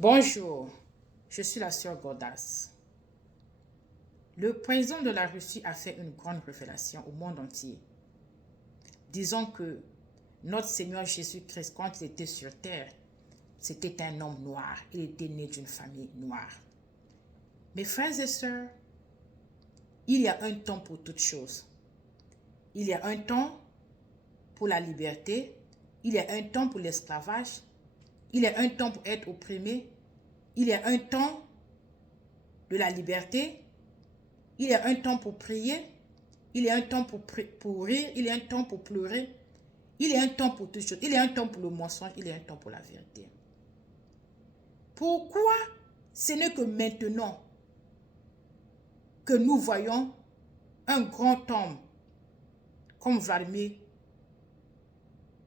Bonjour, je suis la sœur Godas. Le président de la Russie a fait une grande révélation au monde entier. Disons que notre Seigneur Jésus-Christ, quand il était sur terre, c'était un homme noir. Il était né d'une famille noire. Mes frères et sœurs, il y a un temps pour toutes choses. Il y a un temps pour la liberté. Il y a un temps pour l'esclavage. Il y a un temps pour être opprimé. Il y a un temps de la liberté. Il y a un temps pour prier. Il y a un temps pour rire. Il y a un temps pour pleurer. Il y a un temps pour toutes choses. Il y a un temps pour le mensonge. Il y a un temps pour la vérité. Pourquoi ce n'est que maintenant que nous voyons un grand homme comme Vladimir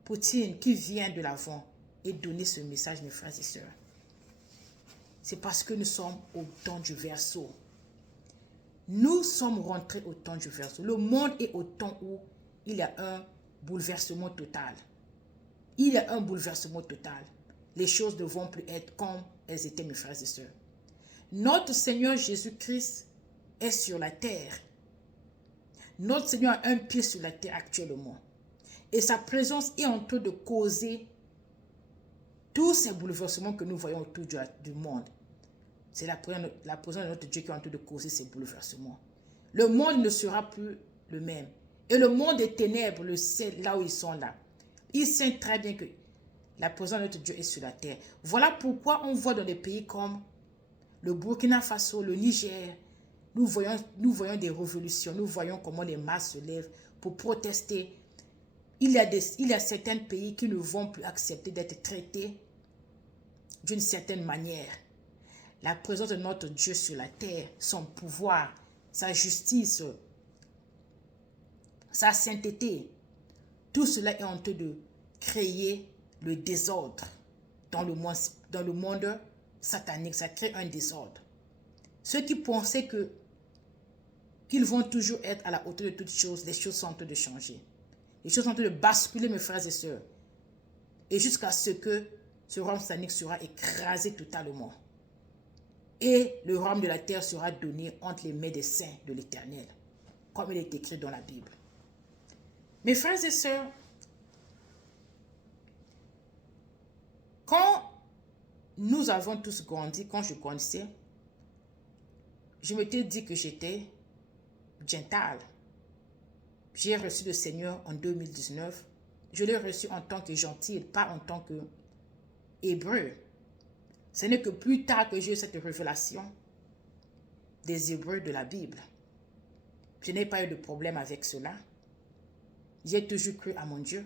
Poutine qui vient de l'avant et donner ce message, mes frères et sœurs? C'est parce que nous sommes au temps du Verseau. Nous sommes rentrés au temps du Verseau. Le monde est au temps où il y a un bouleversement total. Il y a un bouleversement total. Les choses ne vont plus être comme elles étaient, mes frères et sœurs. Notre Seigneur Jésus-Christ est sur la terre. Notre Seigneur a un pied sur la terre actuellement. Et sa présence est en train de causer tous ces bouleversements que nous voyons autour du monde. C'est la présence de notre Dieu qui est en train de causer ces bouleversements. Le monde ne sera plus le même. Et le monde des ténèbres le sait là où ils sont là. Ils savent très bien que la présence de notre Dieu est sur la terre. Voilà pourquoi on voit dans des pays comme le Burkina Faso, le Niger, nous voyons des révolutions, nous voyons comment les masses se lèvent pour protester. Il y a certains pays qui ne vont plus accepter d'être traités d'une certaine manière. La présence de notre Dieu sur la terre, son pouvoir, sa justice, sa sainteté, tout cela est en train de créer le désordre dans le monde satanique. Ça crée un désordre. Ceux qui pensaient qu'ils vont toujours être à la hauteur de toutes choses, les choses sont en train de changer. Les choses sont en train de basculer, mes frères et sœurs. Et jusqu'à ce que ce royaume satanique sera écrasé totalement. Et le royaume de la terre sera donné entre les mains des saints de l'Éternel, comme il est écrit dans la Bible. Mes frères et sœurs, quand nous avons tous grandi, quand je grandissais, je m'étais dit que j'étais gentle. J'ai reçu le Seigneur en 2019. Je l'ai reçu en tant que gentil, pas en tant que hébreu. Ce n'est que plus tard que j'ai eu cette révélation des Hébreux de la Bible. Je n'ai pas eu de problème avec cela. J'ai toujours cru à mon Dieu.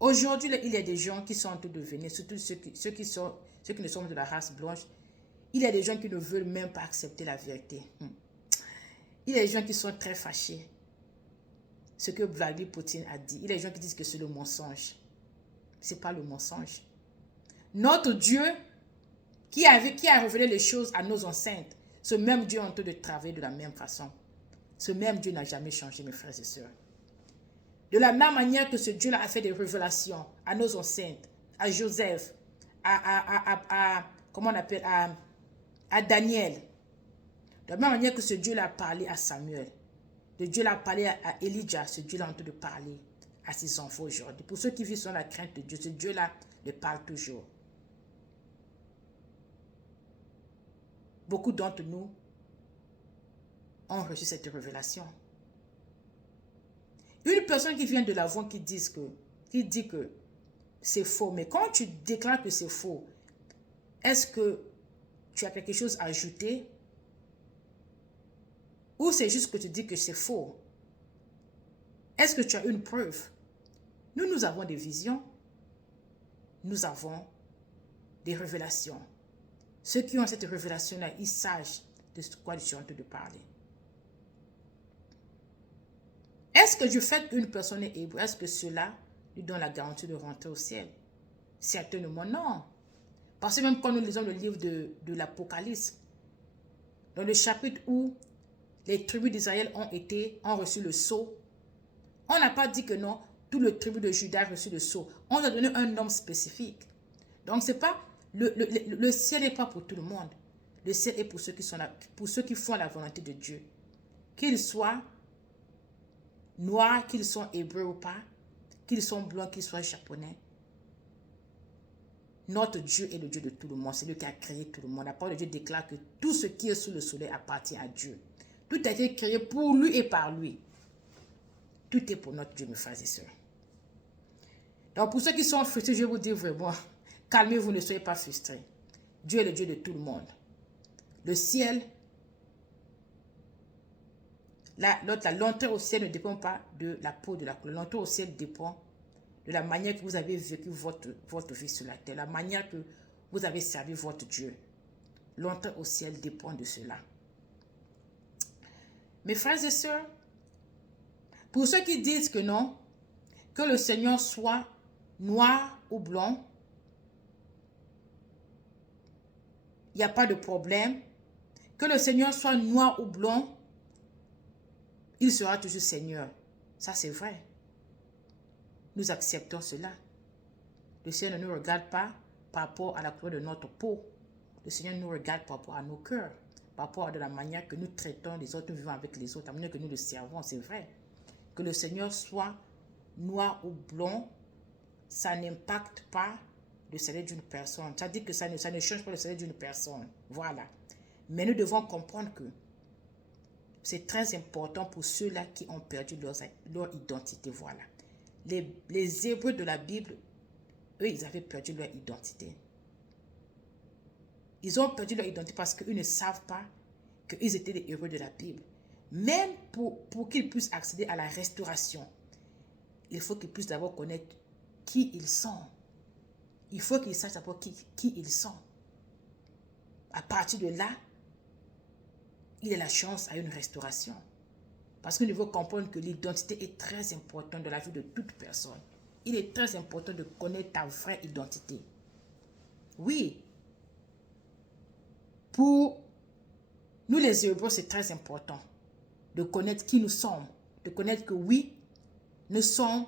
Aujourd'hui, il y a des gens qui sont en train de venir, surtout ceux qui ne sont pas de la race blanche. Il y a des gens qui ne veulent même pas accepter la vérité. Il y a des gens qui sont très fâchés. Ce que Vladimir Poutine a dit. Il y a des gens qui disent que c'est le mensonge. Ce n'est pas le mensonge. Notre Dieu qui a révélé les choses à nos ancêtres, ce même Dieu est en train de travailler de la même façon. Ce même Dieu n'a jamais changé, mes frères et sœurs. De la même manière que ce Dieu-là a fait des révélations à nos ancêtres, à Joseph, comment on appelle, à Daniel. De la même manière que ce Dieu-là a parlé à Samuel. Le Dieu-là a parlé à Elijah. Ce Dieu-là est en train de parler à ses enfants aujourd'hui. Pour ceux qui vivent sur la crainte de Dieu, ce Dieu-là le parle toujours. Beaucoup d'entre nous ont reçu cette révélation. Une personne qui vient de l'avant qui dit que c'est faux, mais quand tu déclares que c'est faux, est-ce que tu as quelque chose à ajouter? Ou c'est juste que tu dis que c'est faux? Est-ce que tu as une preuve? Nous avons des visions. Nous avons des révélations. Ceux qui ont cette révélation-là, ils savent de quoi je suis en train de parler. Est-ce que je fais une personne hébreu? Est-ce que cela lui donne la garantie de rentrer au ciel? Certainement non. Parce que même quand nous lisons le livre de l'Apocalypse, dans le chapitre où les tribus d'Israël ont reçu le sceau, on n'a pas dit que non, tout le tribu de Juda a reçu le sceau. On a donné un nom spécifique. Donc, c'est pas, le ciel n'est pas pour tout le monde. Le ciel est pour ceux qui sont là, pour ceux qui font la volonté de Dieu. Qu'ils soient noirs, qu'ils soient hébreux ou pas, qu'ils soient blancs, qu'ils soient japonais. Notre Dieu est le Dieu de tout le monde. C'est lui qui a créé tout le monde. La parole de Dieu déclare que tout ce qui est sous le soleil appartient à Dieu. Tout a été créé pour lui et par lui. Tout est pour notre Dieu, mes frères et sœurs. Donc, pour ceux qui sont frustrés, je vais vous dire vraiment, calmez-vous, ne soyez pas frustrés. Dieu est le Dieu de tout le monde. Le ciel, l'entrée au ciel ne dépend pas de la peau de la couleur. L'entrée au ciel dépend de la manière que vous avez vécu votre vie sur la terre, la manière que vous avez servi votre Dieu. L'entrée au ciel dépend de cela. Mes frères et sœurs, pour ceux qui disent que non, que le Seigneur soit noir ou blanc, il n'y a pas de problème. Que le Seigneur soit noir ou blanc, il sera toujours Seigneur. Ça, c'est vrai. Nous acceptons cela. Le Seigneur ne nous regarde pas par rapport à la couleur de notre peau. Le Seigneur nous regarde par rapport à nos cœurs, par rapport à la manière que nous traitons les autres, nous vivons avec les autres, la manière que nous le servons, c'est vrai. Que le Seigneur soit noir ou blanc, ça n'impacte pas le salaire d'une personne. Ça dit que ça ne change pas le salaire d'une personne. Voilà. Mais nous devons comprendre que c'est très important pour ceux-là qui ont perdu leur identité. Voilà. Les Hébreux de la Bible, eux, ils avaient perdu leur identité. Ils ont perdu leur identité parce qu'ils ne savent pas qu'ils étaient les héros de la Bible. Même pour qu'ils puissent accéder à la restauration, il faut qu'ils puissent d'abord connaître qui ils sont. Il faut qu'ils sachent d'abord qui ils sont. À partir de là, il y a la chance à une restauration. Parce que nous devons comprendre que l'identité est très importante dans la vie de toute personne. Il est très important de connaître ta vraie identité. Oui. Pour nous les Hébreux, c'est très important de connaître qui nous sommes. De connaître que oui, nous sommes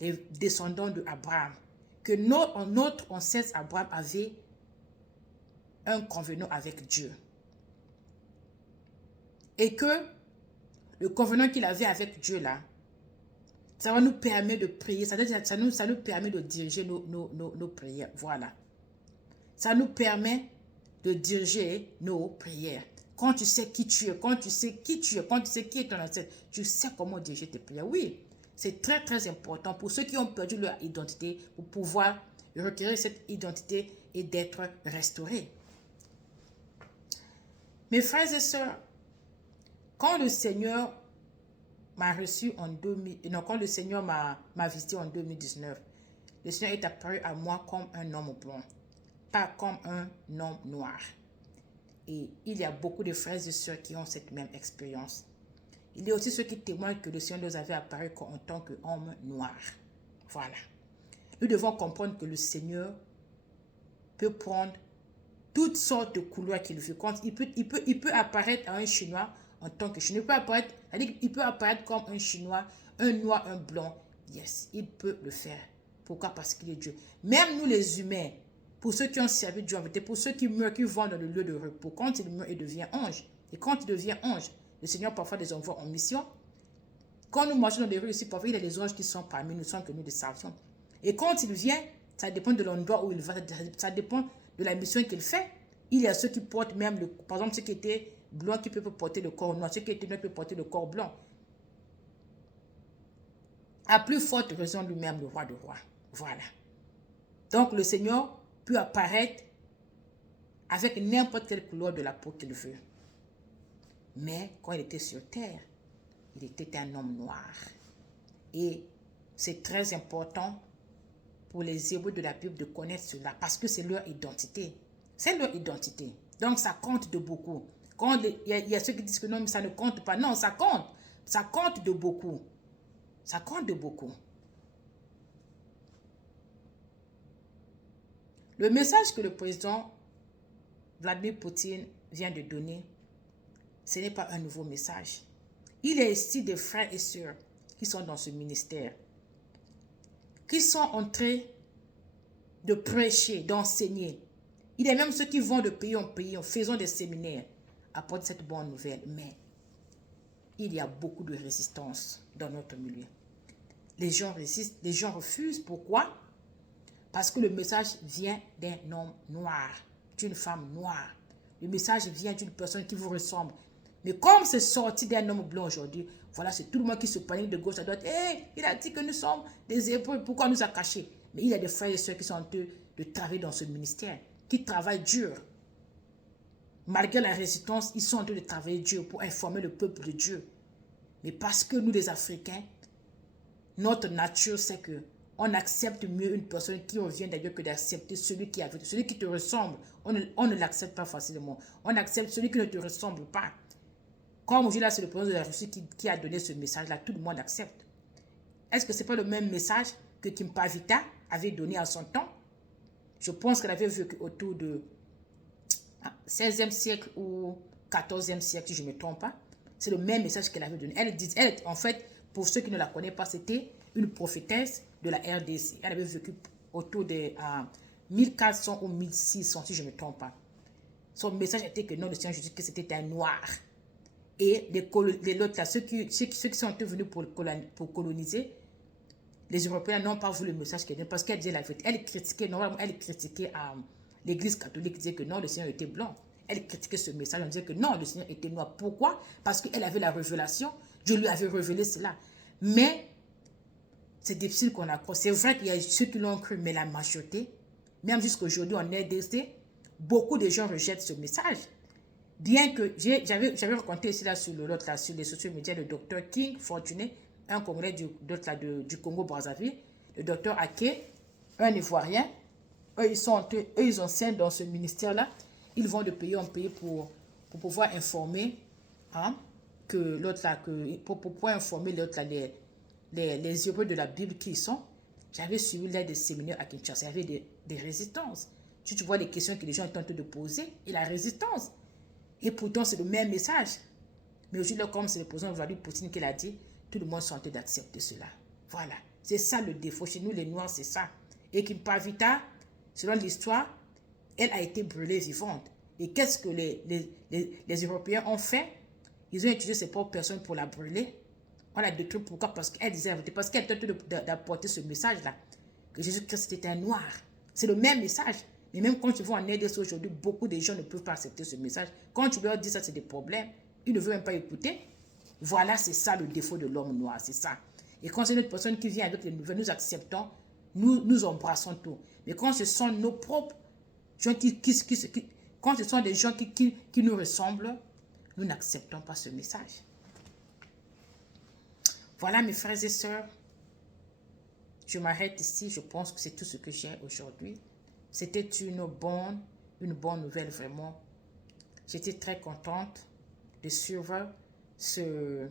les descendants d'Abraham. Que notre ancêtre Abraham avait un convenant avec Dieu. Et que le convenant qu'il avait avec Dieu là, ça va nous permettre de prier, ça nous permet de diriger nos prières. Voilà. Ça nous permet de diriger nos prières. Quand tu sais qui tu es, quand tu sais qui est ton ancêtre, tu sais comment diriger tes prières. Oui, c'est très très important pour ceux qui ont perdu leur identité, pour pouvoir requérir cette identité et d'être restaurés. Mes frères et sœurs, quand le Seigneur m'a reçu quand le Seigneur m'a visité en 2019, le Seigneur est apparu à moi comme un homme blanc, pas comme un homme noir. Et il y a beaucoup de frères et sœurs qui ont cette même expérience. Il y a aussi ceux qui témoignent que le Seigneur nous avait apparu en tant qu'homme noir. Voilà. Nous devons comprendre que le Seigneur peut prendre toutes sortes de couleurs qu'il veut. Il peut apparaître à un Chinois en tant que Chinois. Il peut apparaître comme un Chinois, un noir, un blanc. Yes, il peut le faire. Pourquoi? Parce qu'il est Dieu. Même nous les humains, pour ceux qui ont servi Dieu en vérité, pour ceux qui meurent, qui vont dans le lieu de repos, quand il meurt, il devient ange. Et quand il devient ange, le Seigneur parfois les envoie en mission. Quand nous marchons dans les rues ici, parfois il y a des anges qui sont parmi nous, sans que nous les savions. Et quand il vient, ça dépend de l'endroit où il va, ça dépend de la mission qu'il fait. Il y a ceux qui portent même, par exemple, ceux qui étaient blancs qui peuvent porter le corps noir, ceux qui étaient noirs qui peuvent porter le corps blanc. À plus forte raison, lui-même, le roi de rois. Voilà. Donc, le Seigneur peut apparaître avec n'importe quelle couleur de la peau qu'il veut. Mais quand il était sur terre, il était un homme noir. Et c'est très important pour les Hébreux de la Bible de connaître cela parce que c'est leur identité. C'est leur identité. Donc, ça compte de beaucoup. Quand il y a ceux qui disent que non, mais ça ne compte pas. Non, ça compte. Ça compte de beaucoup. Ça compte de beaucoup. Le message que le président Vladimir Poutine vient de donner, ce n'est pas un nouveau message. Il y a ici des frères et sœurs qui sont dans ce ministère, qui sont entrés de prêcher, d'enseigner. Il y a même ceux qui vont de pays en pays, faisant des séminaires, apportent cette bonne nouvelle. Mais il y a beaucoup de résistance dans notre milieu. Les gens résistent, les gens refusent. Pourquoi? Parce que le message vient d'un homme noir, d'une femme noire. Le message vient d'une personne qui vous ressemble. Mais comme c'est sorti d'un homme blanc aujourd'hui, voilà, c'est tout le monde qui se panique de gauche à droite. Hey, il a dit que nous sommes des Hébreux, pourquoi nous a cachés? Mais il y a des frères et sœurs qui sont en train de travailler dans ce ministère, qui travaillent dur. Malgré la résistance, ils sont en train de travailler dur pour informer le peuple de Dieu. Mais parce que nous, les Africains, notre nature, c'est que on accepte mieux une personne qui revient d'ailleurs que d'accepter celui qui avait, celui qui te ressemble. On ne l'accepte pas facilement. On accepte celui qui ne te ressemble pas. Comme aujourd'hui, là, c'est le président de la Russie qui a donné ce message-là, tout le monde l'accepte. Est-ce que ce n'est pas le même message que Kim Pavita avait donné à son temps? Je pense qu'elle avait vécu autour de 16e siècle ou 14e siècle, si je ne me trompe pas. C'est le même message qu'elle avait donné. Elle, en fait, pour ceux qui ne la connaissent pas, c'était une prophétesse de la RDC. Elle avait vécu autour de 1400 ou 1600, si je ne me trompe pas. Son message était que non, le Seigneur Jésus, que c'était un noir. Et les autres, là, ceux qui sont venus pour coloniser, les Européens n'ont pas vu le message qu'elle donnait parce qu'elle disait la vérité. Elle critiquait, normalement, l'église catholique, disait que non, le Seigneur était blanc. Elle critiquait ce message, on disait que non, le Seigneur était noir. Pourquoi? Parce qu'elle avait la révélation, Dieu lui avait révélé cela. Mais c'est difficile qu'on accroche. C'est vrai qu'il y a ceux qui l'ont cru, mais la majorité, même jusqu'à aujourd'hui en RDC, beaucoup de gens rejettent ce message. Bien que j'avais raconté ici là sur les sociaux médias, le docteur King Fortuné, un Congolais du Congo-Brazzaville, le docteur Ake, un Ivoirien. Eux, ils enseignent dans ce ministère-là. Ils vont de pays en pays pour pouvoir informer, hein, pour pouvoir informer les Hébreux de la Bible qui y sont. J'avais suivi là des séminaires à Kinshasa. Il y avait des résistances. Si tu vois les questions que les gens sont en train de poser, il y a la résistance. Et pourtant, c'est le même message. Mais aujourd'hui, comme c'est le président Vladimir Poutine qui l'a dit, tout le monde est en train d'accepter cela. Voilà. C'est ça le défaut. Chez nous, les Noirs, c'est ça. Et Kim Pavita, selon l'histoire, elle a été brûlée vivante. Et qu'est-ce que les Européens ont fait? Ils ont utilisé ces pauvres personnes pour la brûler. On l'a détruit. Pourquoi? Parce qu'elle disait la vérité. Parce qu'elle était en train d'apporter ce message-là. Que Jésus-Christ était un noir. C'est le même message. Mais même quand tu vois en RDC aujourd'hui, beaucoup de gens ne peuvent pas accepter ce message. Quand tu leur dis ça, c'est des problèmes. Ils ne veulent même pas écouter. Voilà, c'est ça le défaut de l'homme noir. C'est ça. Et quand c'est une personne qui vient avec les nouvelles, nous acceptons, nous embrassons tout. Mais quand ce sont nos propres gens quand ce sont des gens qui nous ressemblent, nous n'acceptons pas ce message. Voilà, mes frères et sœurs. Je m'arrête ici. Je pense que c'est tout ce que j'ai aujourd'hui. C'était une bonne nouvelle, vraiment. J'étais très contente de suivre ce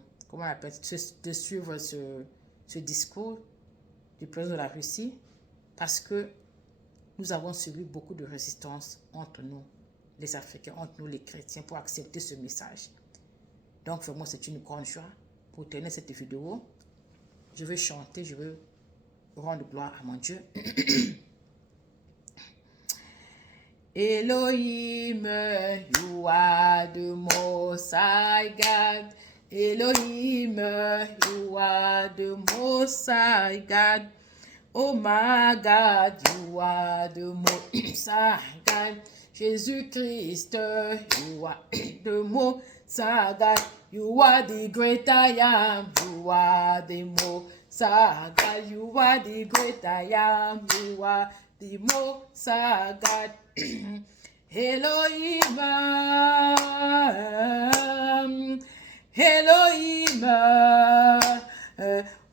discours du président de la Russie parce que nous avons subi beaucoup de résistance entre nous, les Africains, entre nous, les chrétiens, pour accepter ce message. Donc, vraiment, c'est une grande joie pour terminer cette vidéo. Je veux chanter, je veux rendre gloire à mon Dieu. Elohim, you are the most high God. Elohim, you are the most high God. Oh my God, you are the most high God. Jésus-Christ, you are the most high God. You are the great I am. You are the most high God. You are the great I am. You are the most high God. Elohim, Elohim,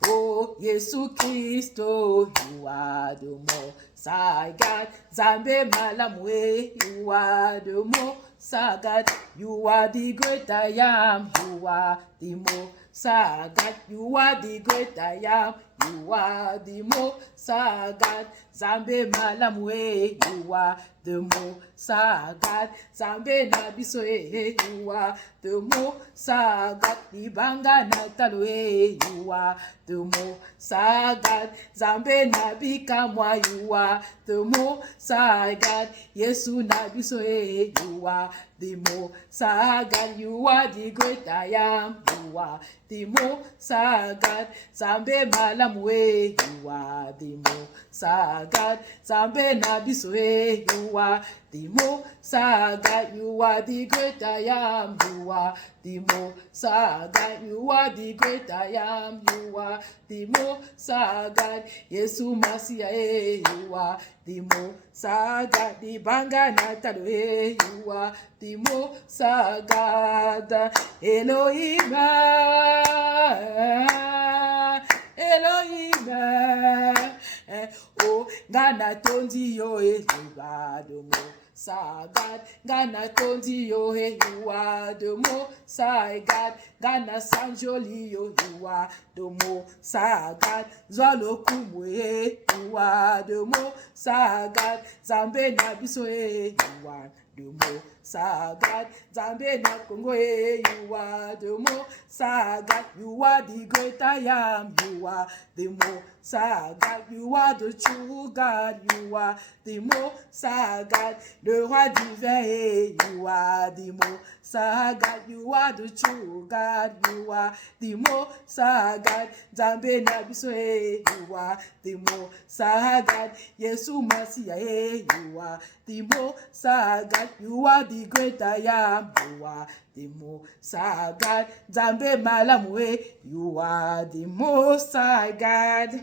oh Jesus Christ, you are the most high God. Zambe Malamwe, you are the most high God. You are the great I am. You are the most high God. You are the great I am. you are the most high God. Zambe malamwe, you are the most high God. Zambe nabisoe, you are the most high God. Ibanga natalwe, you are the most high God. Zambe nabikamwa, you are the most high God. Yesu nabisoe, you are the most high God. You are the great I am. You are the most high God. Zambe malamwe, you are the most high God. Zambe nabisoe, you are the most high God. You are the great I am. You are the most high God. You are the great I am. You are the most high God. Yesu Masiya, you are the most high God. The banga natalo, you are the most high God. Elohim, Elohim, oh, Gana tondi yo, you are the most high God. Gana tondi yo, you are the most high God. Gana sanjoli yo, you are the most high God. Zwalo kumwe, you are the most high God. Zambe na biso, you are the most high God. Zambe na Congo, you are the most high God. You are the great I am. You are the most high God. You are the true God. You are the most high God. Le roi divin, you are the most high God. You are the true God. You are the most high God. Zambe na biso, you are the most high God. Yesu Masiya, you are the most high God. You are the great I am. You are the most high God. Zambe malamwe, you are the most high God.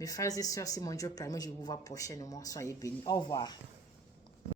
Mes frères et sœurs, si mon Dieu permet, je vous vois prochainement. Soyez bénis. Au revoir.